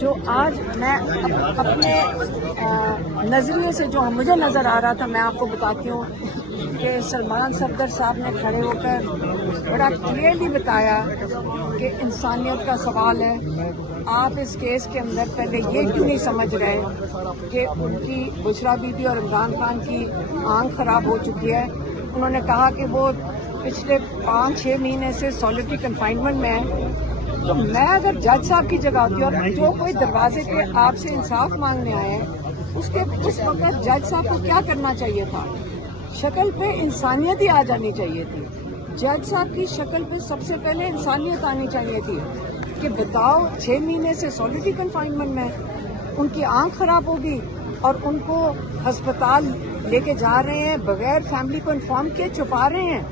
جو آج میں اپنے نظریے سے جو مجھے نظر آ رہا تھا میں آپ کو بتاتی ہوں کہ سلمان صفدر صاحب نے کھڑے ہو کر بڑا کلیئرلی بتایا کہ انسانیت کا سوال ہے. آپ اس کیس کے اندر پہلے یہ کیوں نہیں سمجھ رہے کہ ان کی بشرا بی بی اور عمران خان کی آنکھ خراب ہو چکی ہے. انہوں نے کہا کہ وہ پچھلے 5-6 مہینے سے سولیٹری کنفائنمنٹ میں ہے. تو میں اگر جج صاحب کی جگہ ہوتی اور جو کوئی دروازے پہ آپ سے انصاف مانگنے آئے ہیں اس وقت جج صاحب کو کیا کرنا چاہیے تھا؟ شکل پہ انسانیت ہی آ جانی چاہیے تھی. جج صاحب کی شکل پہ سب سے پہلے انسانیت آنی چاہیے تھی کہ بتاؤ 6 مہینے سے سولیٹری کنفائنمنٹ میں ان کی آنکھ خراب ہوگی اور ان کو ہسپتال لے کے جا رہے ہیں بغیر فیملی کو انفارم کیے چھپا رہے ہیں,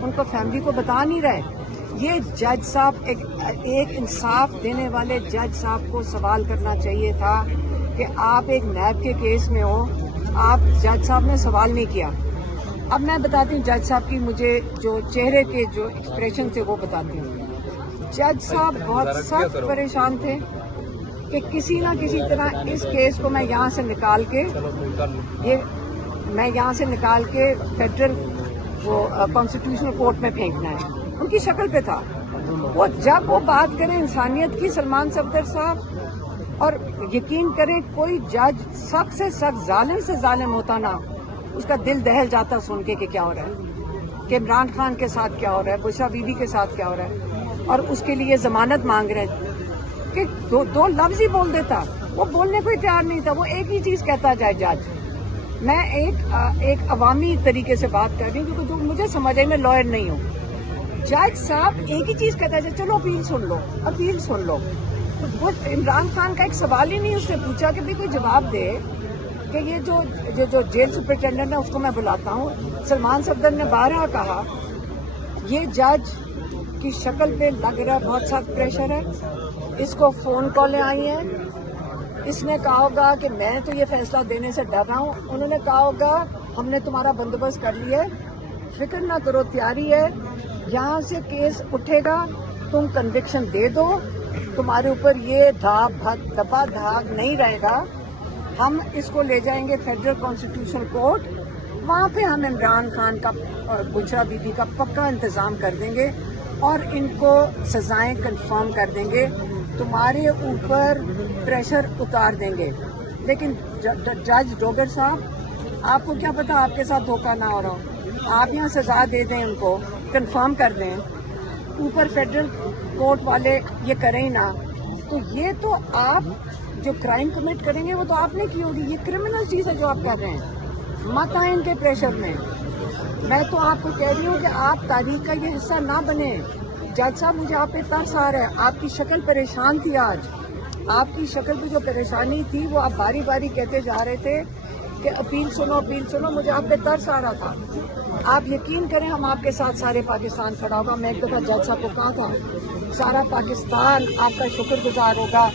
ان کو فیملی کو بتا نہیں رہے. یہ جج صاحب ایک انصاف دینے والے جج صاحب کو سوال کرنا چاہیے تھا کہ آپ ایک نیب کے کیس میں ہو, آپ جج صاحب نے سوال نہیں کیا. اب میں بتاتی ہوں جج صاحب کی مجھے جو چہرے کے جو ایکسپریشن تھے وہ بتاتی ہوں. جج صاحب بہت سخت پریشان تھے کہ کسی نہ کسی طرح اس کیس کو میں یہاں سے نکال کے فیڈرل وہ کانسٹیٹیوشنل کورٹ میں پھینکنا ہے. ان کی شکل پہ تھا وہ جب وہ بات کریں انسانیت کی سلمان صفدر صاحب, اور یقین کریں کوئی جج سخت سے سخت ظالم سے ظالم ہوتا نا اس کا دل دہل جاتا سن کے کہ کیا ہو رہا ہے, کہ عمران خان کے ساتھ کیا ہو رہا ہے, بشرا بی بی کے ساتھ کیا ہو رہا ہے, اور اس کے لیے ضمانت مانگ رہے ہیں کہ دو لفظ ہی بول دیتا. وہ بولنے کو ہی تیار نہیں تھا, وہ ایک ہی چیز کہتا جائے جج. میں ایک عوامی طریقے سے بات کر رہی ہوں کیونکہ جو مجھے سمجھ ہے میں لائر نہیں ہوں. جج صاحب ایک ہی چیز کہتا ہے چلو اپیل سن لو. وہ عمران خان کا ایک سوال ہی نہیں اس نے پوچھا کہ بھی کوئی جواب دے کہ یہ جو جیل سپرنٹینڈنٹ ہے اس کو میں بلاتا ہوں. سلمان صفدر نے بارہا کہا یہ جج کی شکل پہ لگ رہا بہت سخت پریشر ہے, اس کو فون کالیں آئی ہیں, اس نے کہا ہوگا کہ میں تو یہ فیصلہ دینے سے ڈر رہا ہوں. انہوں نے کہا ہوگا ہم نے تمہارا بندوبست کر لیا ہے, فکر نہ کرو, تیاری ہے, یہاں سے کیس اٹھے گا, تم کنوکشن دے دو, تمہارے اوپر یہ دبا دھاگ نہیں رہے گا. ہم اس کو لے جائیں گے فیڈرل کانسٹیٹیوشنل کورٹ, وہاں پہ ہم عمران خان کا اور بشرا بی بی کا پکا انتظام کر دیں گے اور ان کو سزائیں کنفرم کر دیں گے, تمہارے اوپر پریشر اتار دیں گے. لیکن جج ڈوگر صاحب آپ کو کیا پتا آپ کے ساتھ دھوکہ نہ ہو رہا ہو, آپ یہاں سزا دے دیں, ان کو کنفرم کر دیں, اوپر فیڈرل کورٹ والے یہ کریں نا, تو یہ تو آپ جو کرائم کمٹ کریں گے وہ تو آپ نے کی ہوگی. یہ کرمنل چیز ہے جو آپ کر رہے ہیں, مت آئیں ان کے پریشر میں. میں تو آپ کو کہہ رہی ہوں کہ آپ تاریخ کا یہ حصہ نہ بنے. جج صاحب مجھے آپ پہ ترس آ رہا ہے, آپ کی شکل پریشان تھی, آج آپ کی شکل پہ جو پریشانی تھی وہ آپ باری باری کہتے جا رہے تھے کہ اپیل سنو, مجھے آپ پہ ترس آ رہا تھا. آپ یقین کریں ہم آپ کے ساتھ سارے پاکستان کھڑا ہوگا. میں ایک دفعہ جج صاحب کو کہا تھا سارا پاکستان آپ کا شکر گزار ہوگا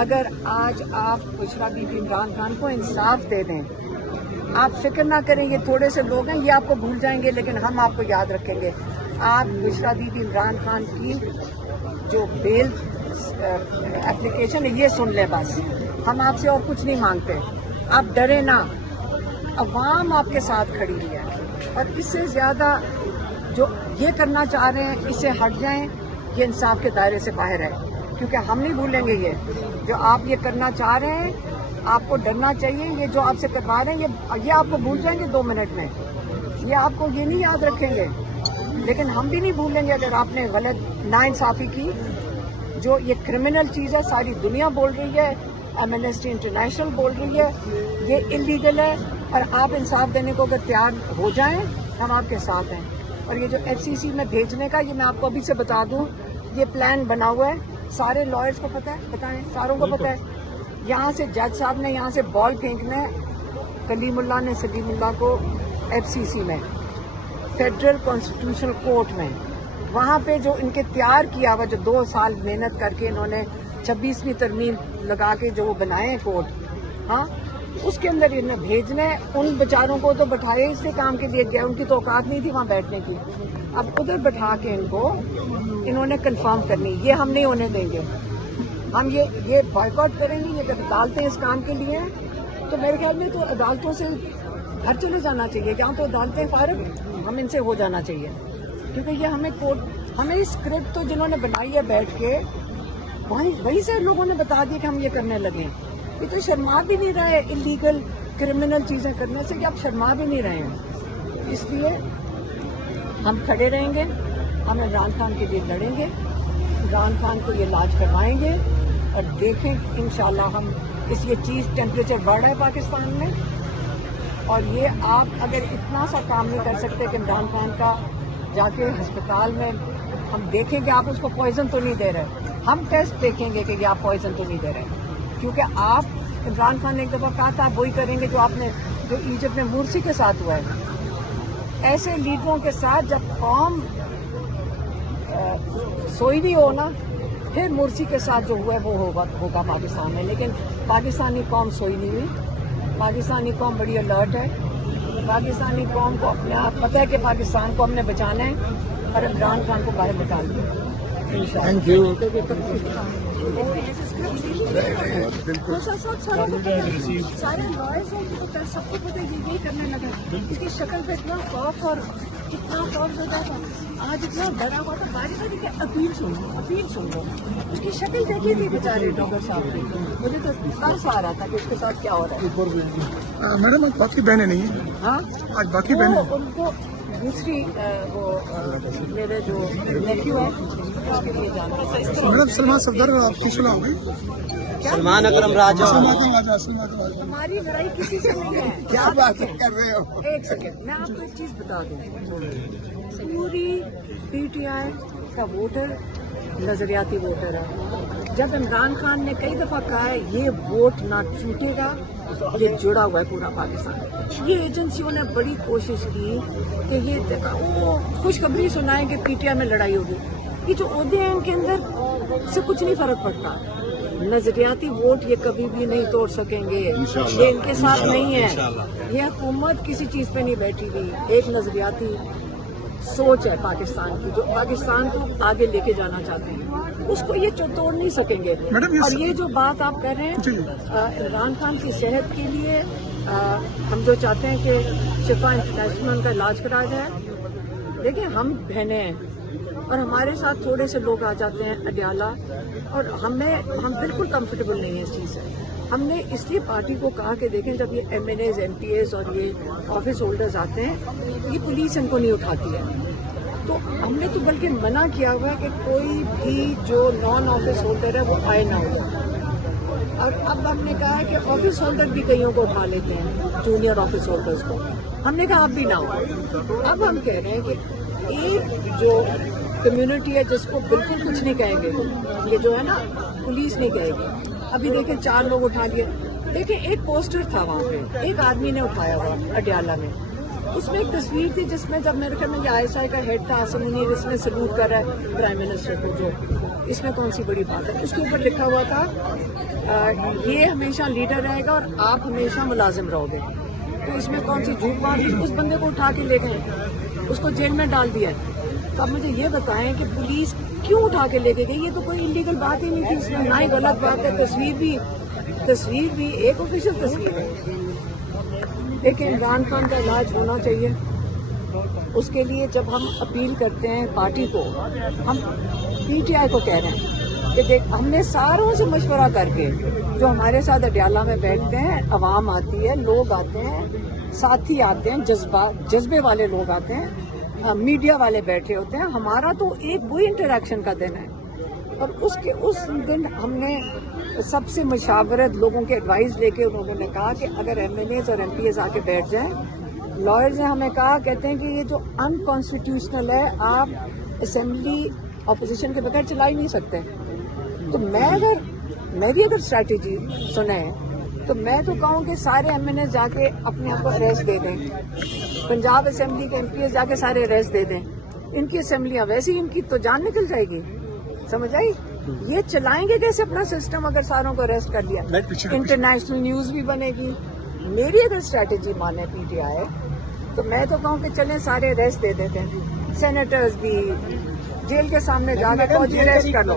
اگر آج آپ بشرا بی بی عمران خان کو انصاف دے دیں. آپ فکر نہ کریں, یہ تھوڑے سے لوگ ہیں یہ آپ کو بھول جائیں گے لیکن ہم آپ کو یاد رکھیں گے. آپ بشرا بی بی عمران خان کی جو بیل اپلیکیشن ہے یہ سن لیں بس, ہم آپ سے اور کچھ نہیں مانگتے. آپ ڈرے نہ, عوام آپ کے ساتھ کھڑی ہوئی ہے, اور اس سے زیادہ جو یہ کرنا چاہ رہے ہیں اس سے ہٹ جائیں. یہ انصاف کے دائرے سے باہر ہے کیونکہ ہم نہیں بھولیں گے. یہ جو آپ یہ کرنا چاہ رہے ہیں آپ کو ڈرنا چاہیے. یہ جو آپ سے کروا رہے ہیں یہ آپ کو بھول جائیں گے 2 منٹ میں, یہ آپ کو یہ نہیں یاد رکھیں گے, لیکن ہم بھی نہیں بھولیں گے اگر آپ نے غلط ناانصافی کی. جو یہ کرمنل چیز ہے ساری دنیا بول رہی ہے, ایمنسٹی انٹرنیشنل بول رہی ہے یہ انلیگل ہے, اور آپ انصاف دینے کو اگر تیار ہو جائیں ہم آپ کے ساتھ ہیں. اور یہ جو FCC میں بھیجنے کا یہ میں آپ کو ابھی سے بتا دوں یہ پلان بنا ہوا ہے, سارے لائرز کو پتہ ہے, بتائیں ساروں کو پتہ ہے. یہاں سے جج صاحب نے یہاں سے بال پھینکنا ہے, کلیم اللہ نے سلیم اللہ کو FCC میں فیڈرل کانسٹیٹیوشنل کورٹ میں, وہاں پہ جو ان کے تیار کیا ہوا جو 2 سال محنت کر کے انہوں نے 26ویں ترمیم لگا کے جو وہ بنائے ہیں کورٹ, ہاں اس کے اندر انہیں بھیجنا ہے. ان بیچاروں کو تو بٹھائے اس کے کام کے لیے گیا, ان کی تو اوقات نہیں تھی وہاں بیٹھنے کی. اب ادھر بٹھا کے ان کو انہوں نے کنفرم کرنی, یہ ہم نہیں ہونے دیں گے. ہم یہ بائیکاٹ کریں گے. یہ عدالتیں اس کام کے لیے ہیں تو میرے خیال میں تو عدالتوں سے گھر چلے جانا چاہیے. جہاں تو عدالتیں فارغ ہم ان سے ہو جانا چاہیے, کیونکہ یہ ہمیں اسکرپٹ تو جنہوں نے بنائی ہے بیٹھ کے وہی سے لوگوں نے بتا دیا کہ ہم یہ کرنے لگے. یہ تو شرما بھی نہیں رہے انلیگل کرمنل چیزیں کرنے سے, کہ آپ شرما بھی نہیں رہے ہیں. اس لیے ہم کھڑے رہیں گے, ہم عمران خان کے لیے لڑیں گے, عمران خان کو یہ علاج کروائیں گے اور دیکھیں انشاءاللہ ہم یہ چیز ٹیمپریچر بڑھ رہا ہے پاکستان میں, اور یہ آپ اگر اتنا سا کام نہیں کر سکتے کہ عمران خان کا جا کے ہسپتال میں ہم دیکھیں کہ آپ اس کو پوائزن تو نہیں دے رہے, ہم ٹیسٹ دیکھیں گے کہ آپ پوائزن تو نہیں دے رہے, کیونکہ آپ عمران خان نے ایک دفعہ کہا تھا آپ وہی کریں گے جو ایجپٹ میں مرسی کے ساتھ ہوا ہے. ایسے لیڈروں کے ساتھ جب قوم سوئی بھی ہو نا, پھر مرسی کے ساتھ جو ہوا ہے وہ ہوگا پاکستان میں. لیکن پاکستانی قوم سوئی نہیں ہوئی, پاکستانی قوم بڑی الرٹ ہے. پاکستانی قوم کو اپنے آپ پتہ ہے کہ پاکستان کو ہم نے بچانا ہے اور عمران خان کو باہر نکال دیا. Thank you. سارے لائرز ہیں سب کو پتہ یہی کرنے لگا. اس کی شکل پہ اتنا خوف اور اتنا خوف زدہ تھا, آج اتنا ڈرا ہوا تھا. باری باری کہ اپیل سن لو. اس کی شکل دیکھی تھی بیچارے ڈاکٹر صاحب کی, مجھے تو ترس آ رہا تھا کہ اس کے ساتھ کیا ہو رہا ہے. میڈم باقی بہنیں نہیں ہیں. ہاں آج باقی بہنیں ان کو دوسری وہ میرے جو نیفیو ہے اس کے لیے جانا. میڈم سلمان صفدر آپ کی صلاح ہو گئی. سلمان اکرم راجہ ہماری لڑائی کسی سے نہیں ہے. کیا بات کر رہے ہو؟ ایک سیکنڈ میں آپ کو ایک چیز بتا دوں. پوری پی ٹی آئی کا ووٹر نظریاتی ووٹر ہے. جب عمران خان نے کئی دفعہ کہا ہے یہ ووٹ نہ ٹوٹے گا, یہ جڑا ہوا ہے پورا پاکستان. یہ ایجنسیوں نے بڑی کوشش کی کہ یہ وہ خوشخبری سنائیں کہ پی ٹی آئی میں لڑائی ہوگی. یہ جو عہدے ہیں ان کے اندر سے کچھ نہیں فرق پڑتا. نظریاتی ووٹ یہ کبھی بھی نہیں توڑ سکیں گے, یہ ان کے ساتھ نہیں ہے. یہ حکومت کسی چیز پہ نہیں بیٹھی ہوئی, ایک نظریاتی سوچ ہے پاکستان کی جو پاکستان کو آگے لے کے جانا چاہتے ہیں, اس کو یہ توڑ نہیں سکیں گے. اور یہ جو بات آپ کر رہے ہیں عمران خان کی صحت کے لیے, ہم جو چاہتے ہیں کہ شفا انٹرنیشنل کا علاج کرایا جائے. دیکھیں ہم بہنیں ہیں اور ہمارے ساتھ تھوڑے سے لوگ آ جاتے ہیں اڈیالہ, اور ہم بالکل کمفرٹیبل نہیں ہیں اس چیز سے. ہم نے اس لیے پارٹی کو کہا کہ دیکھیں جب یہ M N As M P As اور یہ آفس ہولڈرز آتے ہیں, یہ پولیس ان کو نہیں اٹھاتی ہے. تو ہم نے تو بلکہ منع کیا ہوا ہے کہ کوئی بھی جو نان آفس ہولڈر ہے وہ آئے نہ ہو. اور اب ہم نے کہا ہے کہ آفس ہولڈر بھی کئیوں کو اٹھا لیتے ہیں, جونیئر آفس ہولڈرز کو. ہم نے کہا اب بھی نہ ہو. اب ہم کہہ رہے ہیں کہ ایک جو کمیونٹی ہے جس کو بالکل کچھ نہیں کہیں گے, یہ جو ہے نا پولیس نہیں کہے گی. ابھی دیکھیں 4 لوگ اٹھا لیے. دیکھیں ایک پوسٹر تھا وہاں پہ, ایک آدمی نے اٹھایا ہوا اڈیالہ میں. اس میں ایک تصویر تھی جس میں جب میرے خیال میں یہ آئی ایس آئی کا ہیڈ تھا آصم منیر, اس میں سلوٹ کر رہا ہے پرائم منسٹر کو, جو اس میں کون سی بڑی بات ہے. اس کے اوپر لکھا ہوا تھا یہ ہمیشہ لیڈر رہے گا اور آپ ہمیشہ ملازم رہو گے. تو اس میں کون سی جھوٹ بات تھی. اس بندے کو اٹھا کے لے گئے, اس کو جیل میں ڈال دیا. تو اب مجھے یہ بتائیں کہ پولیس کیوں اٹھا کے لے کے گئی. یہ تو کوئی انلیگل بات ہی نہیں تھی, اس میں نہ ہی غلط بات ہے. تصویر بھی ایک آفیشیل تصویر ہے. دیکھیں عمران خان کا علاج ہونا چاہیے. اس کے لیے جب ہم اپیل کرتے ہیں پارٹی کو, ہم پی ٹی آئی کو کہہ رہے ہیں کہ دیکھ ہم نے ساروں سے مشورہ کر کے, جو ہمارے ساتھ اڈیالہ میں بیٹھتے ہیں, عوام آتی ہے, لوگ آتے ہیں, ساتھی آتے ہیں, جذبے والے لوگ آتے ہیں, میڈیا والے بیٹھے ہوتے ہیں. ہمارا تو ایک وہی انٹریکشن کا دن ہے, اور اس دن ہم نے سب سے مشاورت لوگوں کے ایڈوائز لے کے انہوں نے کہا کہ اگر ایم این ایز اور ایم پی ایز آ کے بیٹھ جائیں. لائرز نے ہمیں کہا, کہتے ہیں کہ یہ جو انکانسٹیٹیوشنل ہے, آپ اسمبلی اپوزیشن کے بغیر چلا ہی نہیں سکتے. تو میری اگر اسٹریٹجی سنیں تو میں تو کہوں کہ سارے ایم این ایز جا کے اپنے آپ کو اریسٹ دے دیں. پنجاب اسمبلی کے ایم پی ایز جا کے سارے اریسٹ دے دیں. ان کی اسمبلیاں ویسی, ان کی تو جان نکل جائے گی. سمجھ آئی؟ یہ چلائیں گے کیسے اپنا سسٹم اگر ساروں کو اریسٹ کر لیا. انٹرنیشنل نیوز بھی بنے گی. میری اگر اسٹریٹجی مانے پی ٹی آئی تو میں تو کہوں کہ چلیں سارے اریسٹ دے دیتے ہیں. سینیٹرز بھی جیل کے سامنے جا کے فوجی اریسٹ کر لو.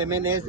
MNAs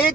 1